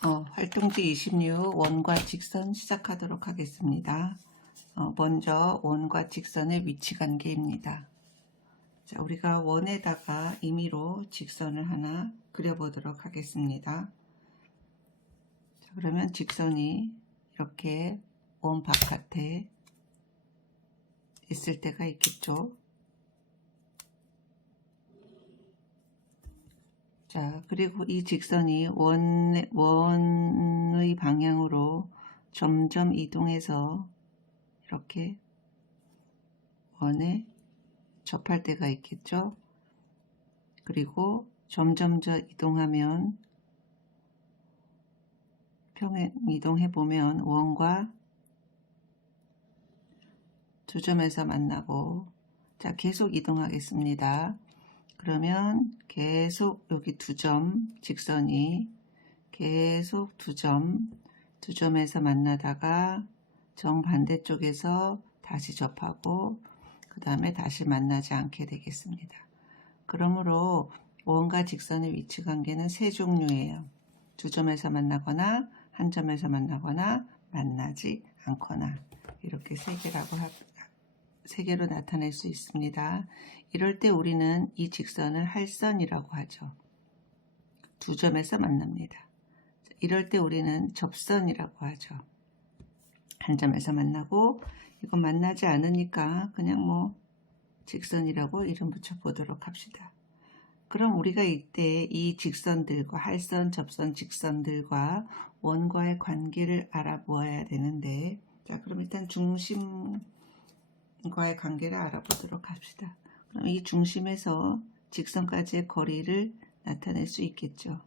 활동지 26 원과 직선 시작하도록 하겠습니다. 먼저 원과 직선의 위치 관계입니다. 자, 우리가 원에다가 임의로 직선을 하나 그려보도록 하겠습니다. 자, 그러면 직선이 이렇게 원 바깥에 있을 때가 있겠죠. 자, 그리고 이 직선이 원의 방향으로 점점 이동해서 이렇게 원에 접할 때가 있겠죠. 그리고 점점 더 이동하면 평행 이동해 보면 원과 두 점에서 만나고, 자, 계속 이동하겠습니다. 그러면 계속 여기 두 점 직선이 계속 두 점에서 만나다가 정반대쪽에서 다시 접하고 그 다음에 다시 만나지 않게 되겠습니다. 그러므로 원과 직선의 위치 관계는 세 종류예요. 두 점에서 만나거나 한 점에서 만나거나 만나지 않거나, 이렇게 세 개로 나타낼 수 있습니다. 이럴 때 우리는 이 직선을 할선이라고 하죠. 두 점에서 만납니다. 이럴 때 우리는 접선이라고 하죠. 한 점에서 만나고, 이건 만나지 않으니까 그냥 직선이라고 이름 붙여 보도록 합시다. 그럼 우리가 이때 이 직선들과 할선, 접선, 직선들과 원과의 관계를 알아보아야 되는데, 자, 그럼 일단 중심과의 관계를 알아보도록 합시다. 그럼 이 중심에서 직선까지의 거리를 나타낼 수 있겠죠.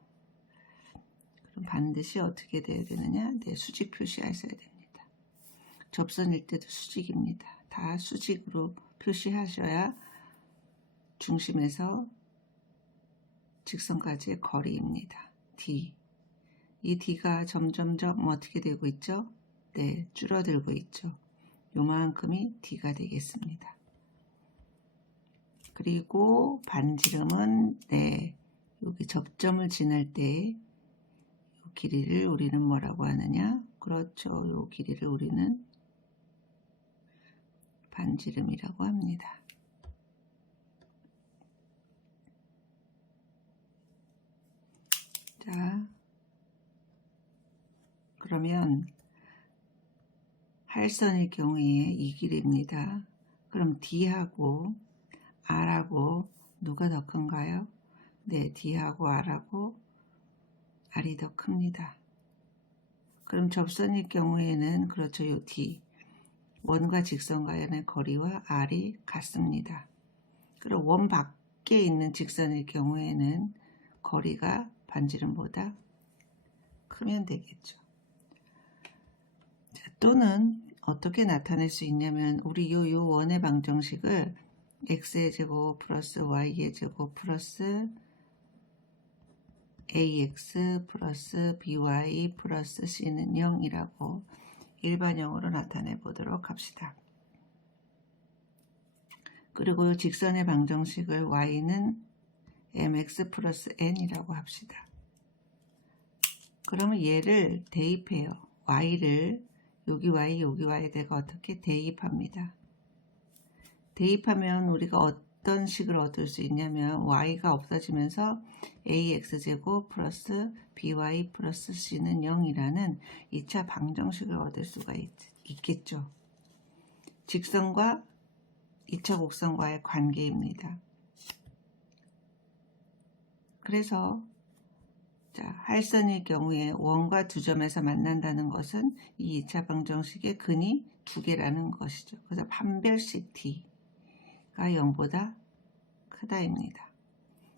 그럼 반드시 어떻게 돼야 되느냐? 네, 수직 표시하셔야 됩니다. 접선일 때도 수직입니다. 다 수직으로 표시하셔야 중심에서 직선까지의 거리입니다. D. 이 D가 점점점 어떻게 되고 있죠? 네, 줄어들고 있죠. 요만큼이 D가 되겠습니다. 그리고 반지름은, 네, 여기 접점을 지날 때 이 길이를 우리는 뭐라고 하느냐? 그렇죠. 이 길이를 우리는 반지름이라고 합니다. 자, 그러면 할선의 경우에 이 길이입니다. 그럼 D하고 R하고 누가 더 큰가요? 네, D하고 R하고 R이 더 큽니다. 그럼 접선일 경우에는, 그렇죠, 요 D, 원과 직선과의 거리와 R이 같습니다. 그럼 원 밖에 있는 직선일 경우에는 거리가 반지름보다 크면 되겠죠. 자, 또는 어떻게 나타낼 수 있냐면, 우리 요 원의 방정식을 x의 제곱 플러스 y의 제곱 플러스 ax 플러스 by 플러스 c는 0이라고 일반형으로 나타내 보도록 합시다. 그리고 직선의 방정식을 y는 mx 플러스 n이라고 합시다. 그러면 얘를 대입해요. y를 여기 y에다가 어떻게 대입합니다. 대입하면 우리가 어떤 식을 얻을 수 있냐면, y가 없어지면서 ax제곱 플러스 by 플러스 c는 0이라는 2차 방정식을 얻을 수가 있겠죠. 직선과 2차 곡선과의 관계입니다. 그래서 자, 할선의 경우에 원과 두 점에서 만난다는 것은 이 2차 방정식의 근이 두 개라는 것이죠. 그래서 판별식 D가 0보다 크다입니다.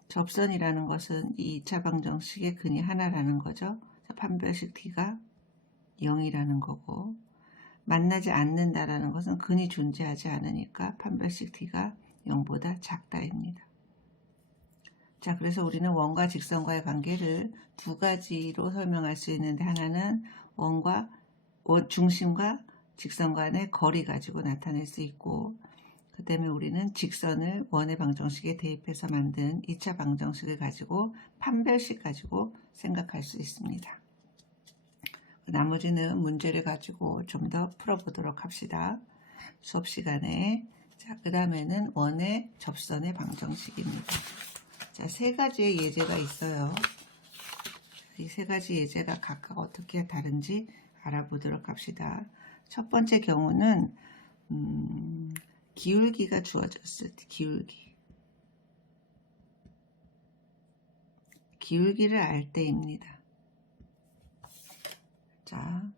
접선이라는 것은 이 2차 방정식의 근이 하나라는 거죠. 판별식 D가 0이라는 거고, 만나지 않는다라는 것은 근이 존재하지 않으니까 판별식 D가 0보다 작다입니다. 자, 그래서 우리는 원과 직선과의 관계를 두 가지로 설명할 수 있는데, 하나는 중심과 직선 간의 거리 가지고 나타낼 수 있고, 그 다음에 우리는 직선을 원의 방정식에 대입해서 만든 2차 방정식을 가지고 판별식 가지고 생각할 수 있습니다. 나머지는 문제를 가지고 좀 더 풀어보도록 합시다. 수업 시간에. 자, 그 다음에는 원의 접선의 방정식입니다. 자, 세 가지의 예제가 있어요. 이 세 가지 예제가 각각 어떻게 다른지 알아보도록 합시다. 첫 번째 경우는 기울기가 주어졌을 때 기울기를 알 때입니다. 자,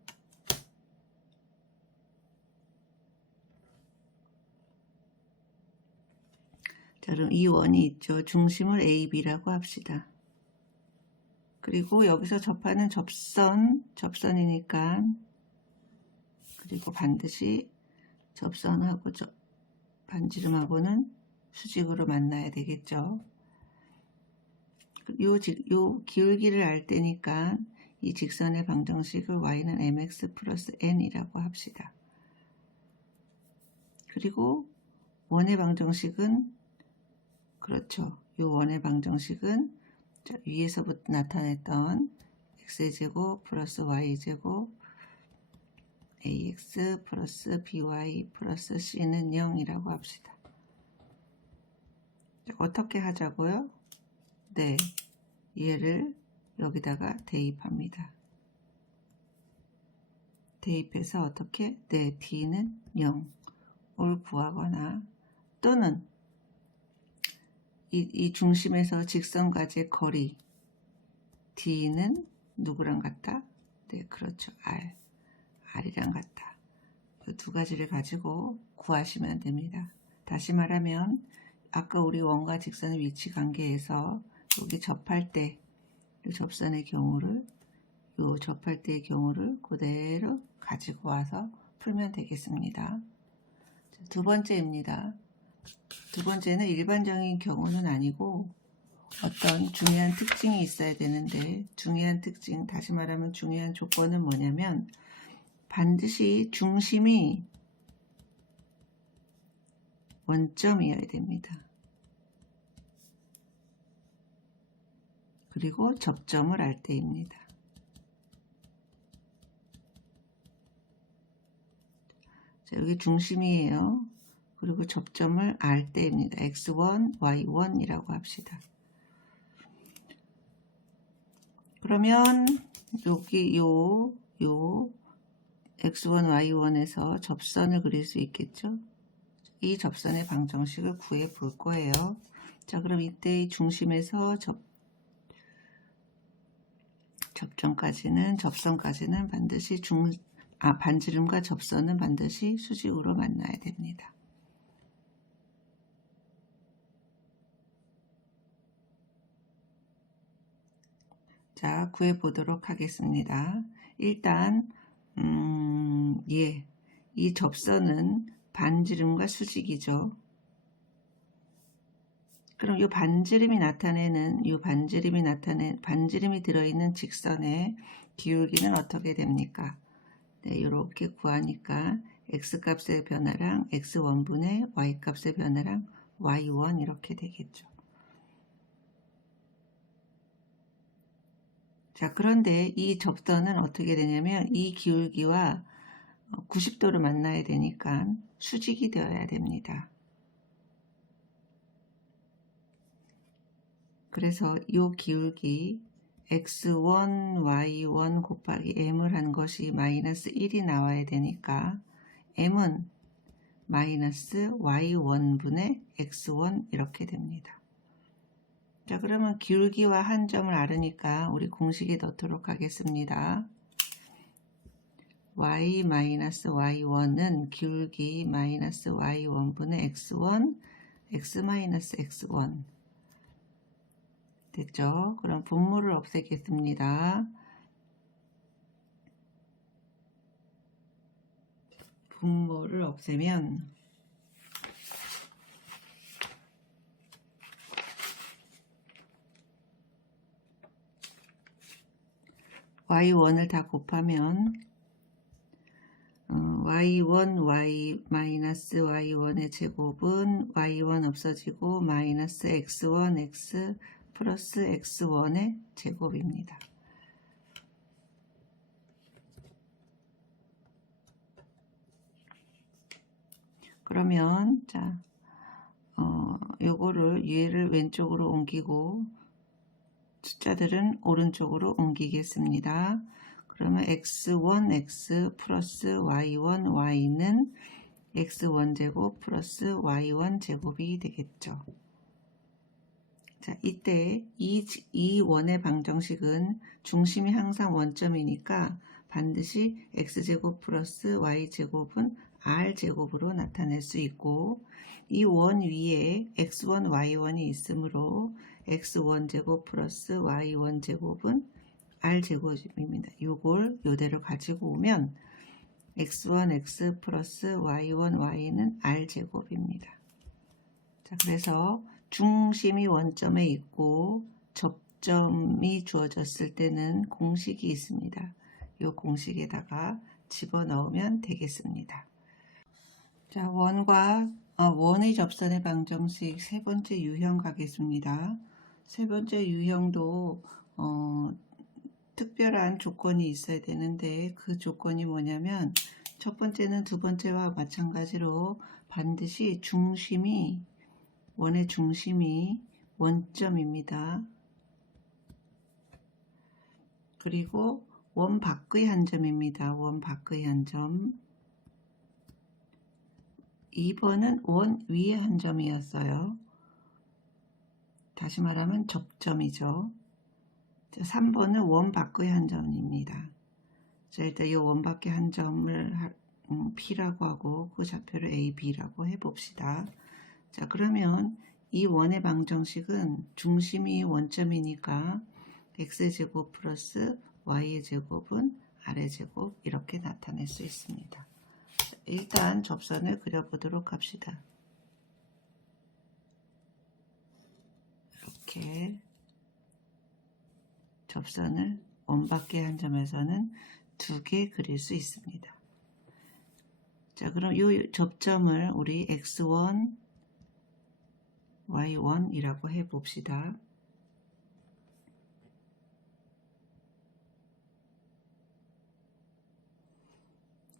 그럼 이 원이 있죠. 중심을 A, B라고 합시다. 그리고 여기서 접하는 접선이니까 그리고 반드시 접선하고 반지름하고는 수직으로 만나야 되겠죠. 요 기울기를 알 때니까 이 직선의 방정식을 y는 mx 플러스 n이라고 합시다. 그리고 원의 방정식은 그렇죠. 요 원의 방정식은 위에서부터 나타냈던 x제곱 플러스 y제곱 ax 플러스 by 플러스 c는 0이라고 합시다. 어떻게 하자고요? 네, 얘를 여기다가 대입합니다. 대입해서 어떻게? 네, d는 0을 구하거나 또는 이 중심에서 직선까지의 거리 d는 누구랑 같다? 네, 그렇죠. r이랑 같다. 이 두 가지를 가지고 구하시면 됩니다. 다시 말하면 아까 우리 원과 직선의 위치 관계에서 여기 접할 때 이 접선의 경우를 접할 때의 경우를 그대로 가지고 와서 풀면 되겠습니다. 두 번째입니다. 두 번째는 일반적인 경우는 아니고 어떤 중요한 특징이 있어야 되는데 중요한 특징, 다시 말하면 중요한 조건은 뭐냐면 반드시 중심이 원점이어야 됩니다. 그리고 접점을 알 때입니다. 자, 여기 중심이에요. 그리고 접점을 알 때입니다. x1, y1이라고 합시다. 그러면 여기 요 x1, y1에서 접선을 그릴 수 있겠죠? 이 접선의 방정식을 구해 볼 거예요. 자, 그럼 이때 이 중심에서 접선까지는 반드시 반지름과 접선은 반드시 수직으로 만나야 됩니다. 자, 구해 보도록 하겠습니다. 일단 이 접선은 반지름과 수직이죠. 그럼 이 반지름이 들어있는 직선의 기울기는 어떻게 됩니까? 네, 이렇게 구하니까 x값의 변화랑 x1분의 y값의 변화랑 y1 이렇게 되겠죠. 자, 그런데 이 접선은 어떻게 되냐면 이 기울기와 90도를 만나야 되니까 수직이 되어야 됩니다. 그래서 이 기울기 x1, y1 곱하기 m을 한 것이 마이너스 1이 나와야 되니까 m은 마이너스 y1분의 x1 이렇게 됩니다. 자, 그러면 기울기와 한 점을 알으니까 우리 공식에 넣도록 하겠습니다. y-y1은 기울기 마이너스 y1분의 x1, x-x1 됐죠? 그럼 분모를 없애겠습니다. 분모를 없애면 y1을 다 곱하면 y1, y-y1의 제곱은 y1 없어지고 마이너스 x1, x 플러스 x1의 제곱입니다. 그러면 자, 요거를 얘를 왼쪽으로 옮기고 숫자들은 오른쪽으로 옮기겠습니다. 그러면 x1 x 플러스 y1 y는 x1제곱 플러스 y1 제곱이 되겠죠. 자, 이때 이 원의 방정식은 중심이 항상 원점이니까 반드시 x제곱 플러스 y제곱은 r제곱으로 나타낼 수 있고, 이 원 위에 x1, y1이 있으므로 x1제곱 플러스 y1제곱은 r제곱입니다. 요걸 요대로 가지고 오면 x1, x 플러스 y1, y는 r제곱입니다. 자, 그래서 중심이 원점에 있고 접점이 주어졌을 때는 공식이 있습니다. 이 공식에다가 집어넣으면 되겠습니다. 자, 원의 접선의 방정식 세 번째 유형 가겠습니다. 세 번째 유형도 특별한 조건이 있어야 되는데, 그 조건이 뭐냐면, 첫 번째는 두 번째와 마찬가지로 반드시 원의 중심이 원점입니다. 그리고 원 밖의 한 점입니다. 원 밖의 한 점. 2번은 원 위의 한 점이었어요. 다시 말하면 접점이죠. 3번은 원 밖의 한 점입니다. 자, 일단 이 원 밖의 한 점을 P라고 하고 그 좌표를 A, B라고 해봅시다. 자, 그러면 이 원의 방정식은 중심이 원점이니까 x제곱 플러스 y의 제곱은 r의 제곱 이렇게 나타낼 수 있습니다. 자, 일단 접선을 그려보도록 합시다. 이렇게 접선을 원 밖의 한 점에서는 2개 그릴 수 있습니다. 자, 그럼 이 접점을 우리 x1, y1이라고 해봅시다.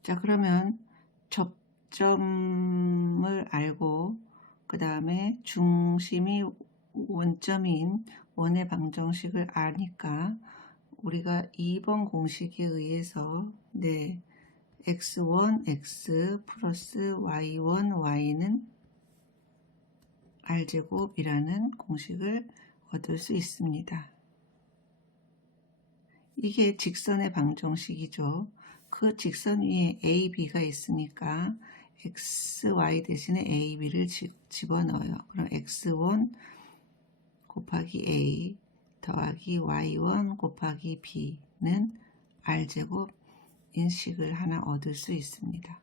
자, 그러면 접점을 알고 그 다음에 중심이 원점인 원의 방정식을 아니까 우리가 2번 공식에 의해서 x1, x 플러스 y1, y는 r제곱이라는 공식을 얻을 수 있습니다. 이게 직선의 방정식이죠. 그 직선 위에 a, b가 있으니까 x, y 대신에 a, b를 집어넣어요. 그럼 x1 곱하기 a 더하기 y1 곱하기 b는 r제곱 인식을 하나 얻을 수 있습니다.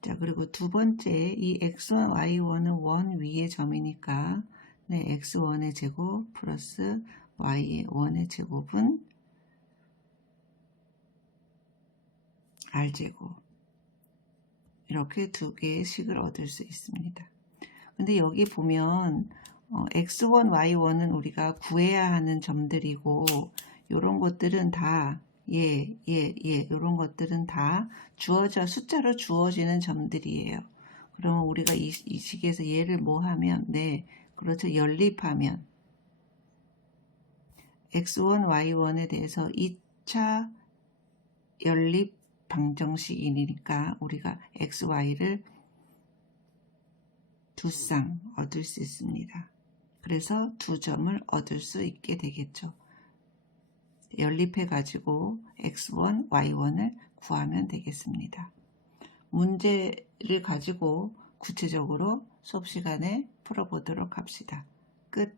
자, 그리고 두 번째 이 x1, y1은 원 위의 점이니까 x1의 제곱 플러스 y의 1의 제곱은 r제곱, 이렇게 두 개의 식을 얻을 수 있습니다. 근데 여기 보면 x1, y1은 우리가 구해야 하는 점들이고, 요런 것들은 다 이런 것들은 다 숫자로 주어지는 점들이에요. 그러면 우리가 이 식에서 얘를 뭐 하면, 그렇죠, 연립하면 x1, y1에 대해서 2차 연립 방정식이니까 우리가 x, y를 두 쌍 얻을 수 있습니다. 그래서 두 점을 얻을 수 있게 되겠죠. 연립해 가지고 x1, y1을 구하면 되겠습니다. 문제를 가지고 구체적으로 수업 시간에 풀어보도록 합시다. 끝.